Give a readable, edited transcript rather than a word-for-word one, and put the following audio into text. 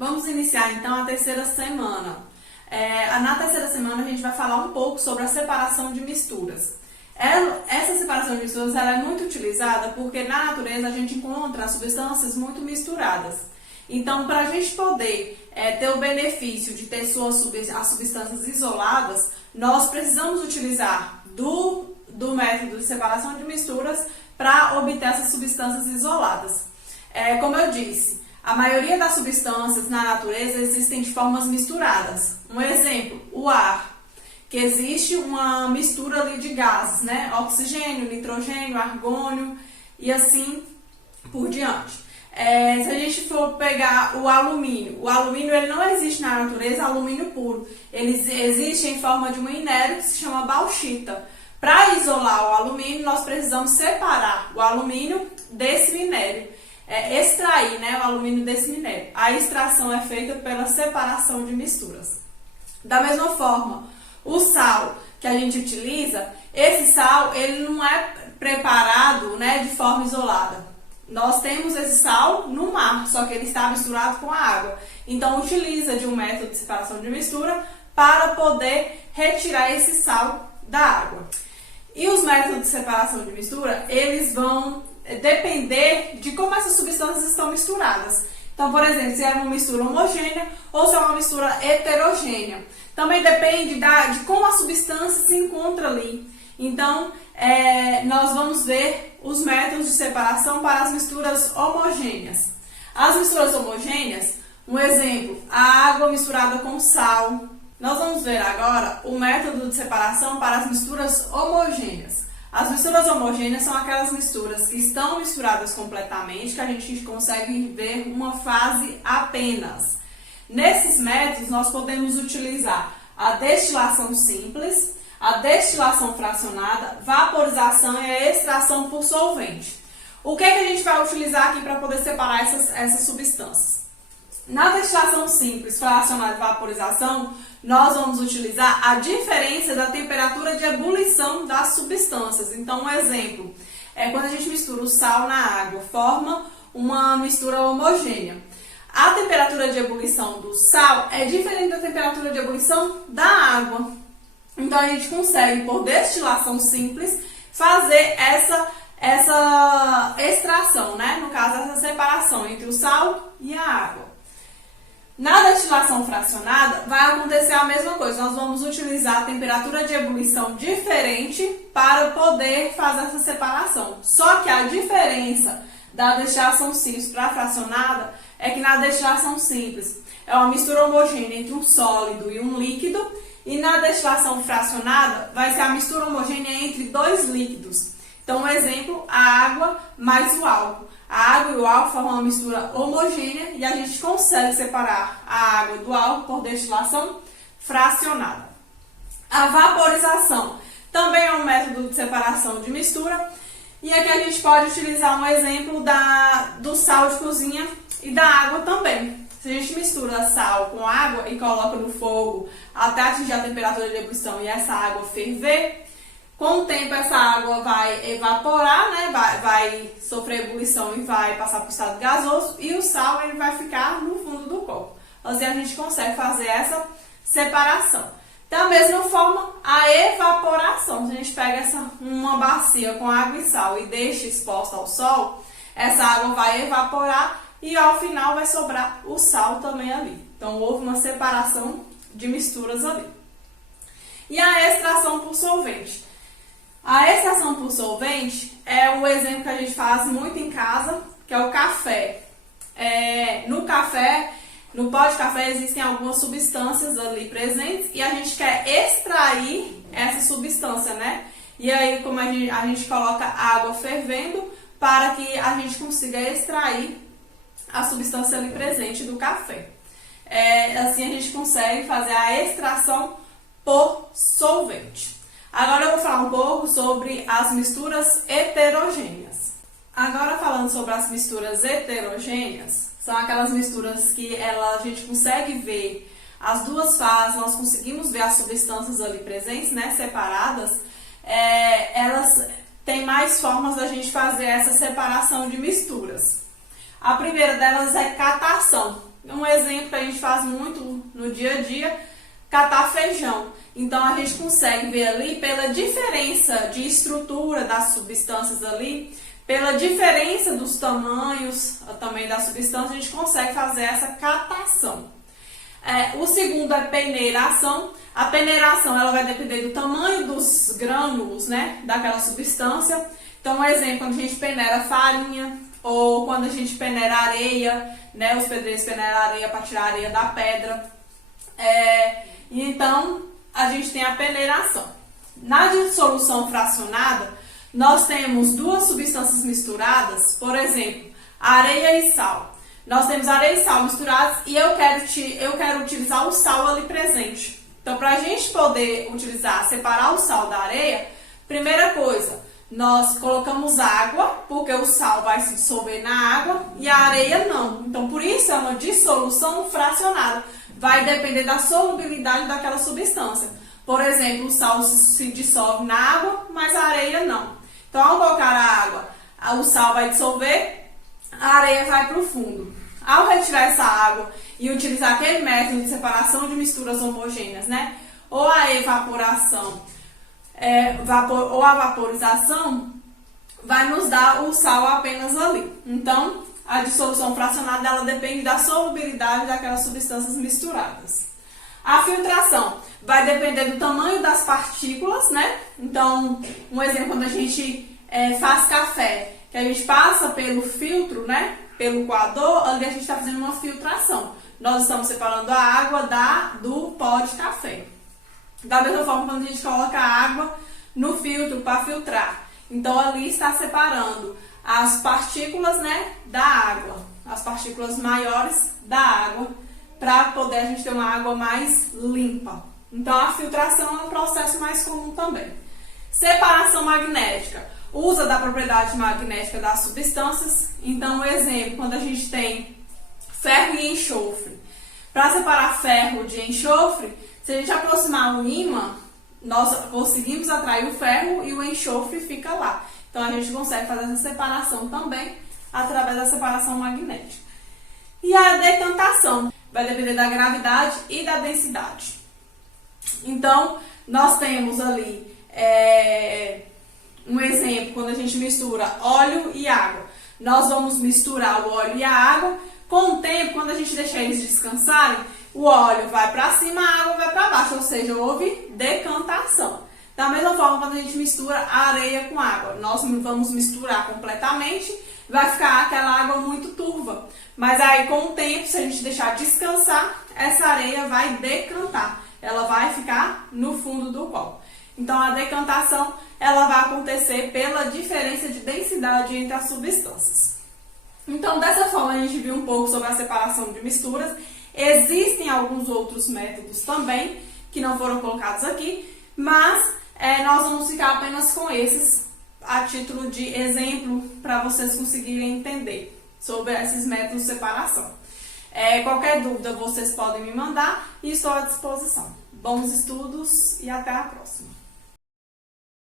Vamos iniciar então a terceira semana. Na terceira semana a gente vai falar um pouco sobre a separação de misturas. Essa separação de misturas ela é muito utilizada porque na natureza a gente encontra as substâncias muito misturadas. Então, para a gente poder ter o benefício de ter as substâncias isoladas, nós precisamos utilizar do método de separação de misturas para obter essas substâncias isoladas. Como eu disse, a maioria das substâncias na natureza existem de formas misturadas. Um exemplo, o ar, que existe uma mistura ali de gases, né? Oxigênio, nitrogênio, argônio e assim por diante. Se a gente for pegar o alumínio ele não existe na natureza, alumínio puro. Ele existe em forma de um minério que se chama bauxita. Para isolar o alumínio, nós precisamos separar o alumínio desse minério. Extrair, né, o alumínio desse minério. A extração é feita pela separação de misturas. Da mesma forma, o sal que a gente utiliza, esse sal ele não é preparado, né, de forma isolada. Nós temos esse sal no mar, só que ele está misturado com a água. Então, utiliza de um método de separação de mistura para poder retirar esse sal da água. E os métodos de separação de mistura, eles vão depender de como essas substâncias estão misturadas. Então, por exemplo, se é uma mistura homogênea ou se é uma mistura heterogênea. Também depende de como a substância se encontra ali. Então, nós vamos ver os métodos de separação para as misturas homogêneas. As misturas homogêneas, um exemplo, a água misturada com sal. Nós vamos ver agora o método de separação para as misturas homogêneas. As misturas homogêneas são aquelas misturas que estão misturadas completamente, que a gente consegue ver uma fase apenas. Nesses métodos, nós podemos utilizar a destilação simples, a destilação fracionada, vaporização e a extração por solvente. O que a gente vai utilizar aqui para poder separar essas substâncias? Na destilação simples, fracionada e vaporização, nós vamos utilizar a diferença da temperatura de ebulição das substâncias. Então, um exemplo, quando a gente mistura o sal na água, forma uma mistura homogênea. A temperatura de ebulição do sal é diferente da temperatura de ebulição da água. Então, a gente consegue, por destilação simples, fazer essa extração, né? No caso, essa separação entre o sal e a água. Na destilação fracionada, vai acontecer a mesma coisa. Nós vamos utilizar a temperatura de ebulição diferente para poder fazer essa separação. Só que a diferença da destilação simples para a fracionada é que na destilação simples é uma mistura homogênea entre um sólido e um líquido, e na destilação fracionada vai ser a mistura homogênea entre dois líquidos. Então, um exemplo, a água mais o álcool. A água e o álcool formam uma mistura homogênea e a gente consegue separar a água do álcool por destilação fracionada. A vaporização também é um método de separação de mistura, e aqui a gente pode utilizar um exemplo do sal de cozinha e da água também. Se a gente mistura sal com água e coloca no fogo até atingir a temperatura de ebulição e essa água ferver, com o tempo essa água vai evaporar, né? Vai sofrer ebulição e vai passar para o estado gasoso, e o sal ele vai ficar no fundo do copo. Assim a gente consegue fazer essa separação. Da mesma forma, a evaporação. Se a gente pega uma bacia com água e sal e deixa exposta ao sol, essa água vai evaporar e ao final vai sobrar o sal também ali. Então houve uma separação de misturas ali. E a extração por solvente. A extração por solvente é um exemplo que a gente faz muito em casa, que é o café. No pó de café existem algumas substâncias ali presentes e a gente quer extrair essa substância, né? E aí, como a gente coloca água fervendo para que a gente consiga extrair a substância ali presente do café. Assim a gente consegue fazer a extração por solvente. Agora eu vou falar um pouco sobre as misturas heterogêneas. Agora falando sobre as misturas heterogêneas, são aquelas misturas que a gente consegue ver as duas fases, nós conseguimos ver as substâncias ali presentes, né, separadas. Elas têm mais formas da gente fazer essa separação de misturas. A primeira delas é catação. Um exemplo que a gente faz muito no dia a dia, catar feijão. Então a gente consegue ver ali pela diferença de estrutura das substâncias ali, pela diferença dos tamanhos também da substância, a gente consegue fazer essa catação. O segundo é peneiração. A peneiração ela vai depender do tamanho dos grânulos, né, daquela substância. Então, um exemplo, quando a gente peneira farinha ou quando a gente peneira areia, né, os pedreiros peneiram areia para tirar a areia da pedra. Então, a gente tem a peneiração. Na dissolução fracionada, nós temos duas substâncias misturadas, por exemplo, areia e sal. Nós temos areia e sal misturados e eu quero utilizar o sal ali presente. Então, para a gente poder separar o sal da areia, primeira coisa, nós colocamos água, porque o sal vai se dissolver na água e a areia não. Então, por isso é uma dissolução fracionada. Vai depender da solubilidade daquela substância. Por exemplo, o sal se dissolve na água, mas a areia não. Então, ao colocar a água, o sal vai dissolver, a areia vai para o fundo. Ao retirar essa água e utilizar aquele método de separação de misturas homogêneas, né? Ou a evaporação, ou a vaporização, vai nos dar o sal apenas ali. Então, a dissolução fracionada ela depende da solubilidade daquelas substâncias misturadas. A filtração vai depender do tamanho das partículas, né? Então, um exemplo, quando a gente faz café, que a gente passa pelo filtro, né? Pelo coador, ali a gente está fazendo uma filtração. Nós estamos separando a água do pó de café. Da mesma forma, quando a gente coloca a água no filtro para filtrar. Então, ali está separando as partículas, né, da água, as partículas maiores da água, para poder a gente ter uma água mais limpa. Então, a filtração é um processo mais comum também. Separação magnética. Usa da propriedade magnética das substâncias. Então, um exemplo, quando a gente tem ferro e enxofre. Para separar ferro de enxofre, se a gente aproximar um ímã, nós conseguimos atrair o ferro e o enxofre fica lá. Então, a gente consegue fazer essa separação também através da separação magnética. E a decantação vai depender da gravidade e da densidade. Então, nós temos ali um exemplo, quando a gente mistura óleo e água. Nós vamos misturar o óleo e a água. Com o tempo, quando a gente deixar eles descansarem, o óleo vai para cima, a água vai para baixo, ou seja, houve decantação. Da mesma forma, quando a gente mistura a areia com água, nós vamos misturar completamente, vai ficar aquela água muito turva. Mas aí, com o tempo, se a gente deixar descansar, essa areia vai decantar. Ela vai ficar no fundo do copo. Então, a decantação ela vai acontecer pela diferença de densidade entre as substâncias. Então, dessa forma, a gente viu um pouco sobre a separação de misturas. Existem alguns outros métodos também, que não foram colocados aqui, mas nós vamos ficar apenas com esses a título de exemplo para vocês conseguirem entender sobre esses métodos de separação. Qualquer dúvida vocês podem me mandar e estou à disposição. Bons estudos e até a próxima!